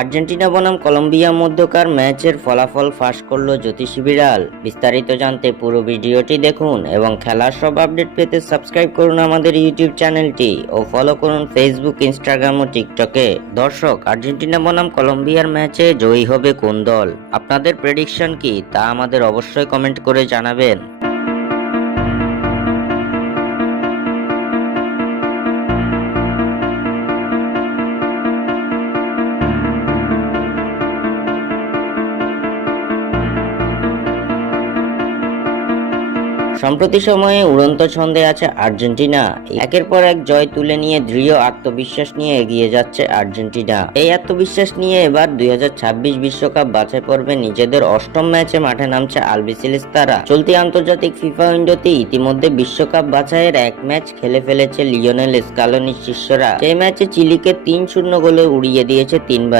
Argentina বনাম Colombia মধ্যকার ম্যাচের ফলাফল ফাঁস করল জ্যোতিষী বিড়াল। বিস্তারিত জানতে পুরো ভিডিওটি দেখুন এবং খেলার সব আপডেট পেতে সাবস্ক্রাইব করুন আমাদের ইউটিউব চ্যানেলটি ও ফলো করুন ফেসবুক, ইনস্টাগ্রাম ও টিকটকে। দর্শক, আর্জেন্টিনা বনাম কলম্বিয়ার ম্যাচে জয়ী হবে কোন দল? আপনাদের প্রেডিকশন কি তা আমাদের অবশ্যই কমেন্ট করে জানাবেন। সম্প্রতি সময়ে উড়ন্ত ছন্দে আছে আর্জেন্টিনা। একের পর এক জয় তুলে নিয়ে দৃঢ় আত্মবিশ্বাস নিয়ে এগিয়ে যাচ্ছে আর্জেন্টিনা। এই আত্মবিশ্বাস নিয়ে এবার 2026 বিশ্বকাপ বাছাই পর্বে নিজেদের অষ্টম ম্যাচে মাঠে নামছে আলবিসেলেস্তারা। চলতি আন্তর্জাতিক ফিফা উইন্ডোতে ইতিমধ্যে বিশ্বকাপ বাছাইয়ের এক ম্যাচ খেলে ফেলেছে লিওনেল স্কালোনির শিষ্যরা। সেই ম্যাচে চিলিকে 3-0 গোলে উড়িয়ে দিয়েছে 3 বার।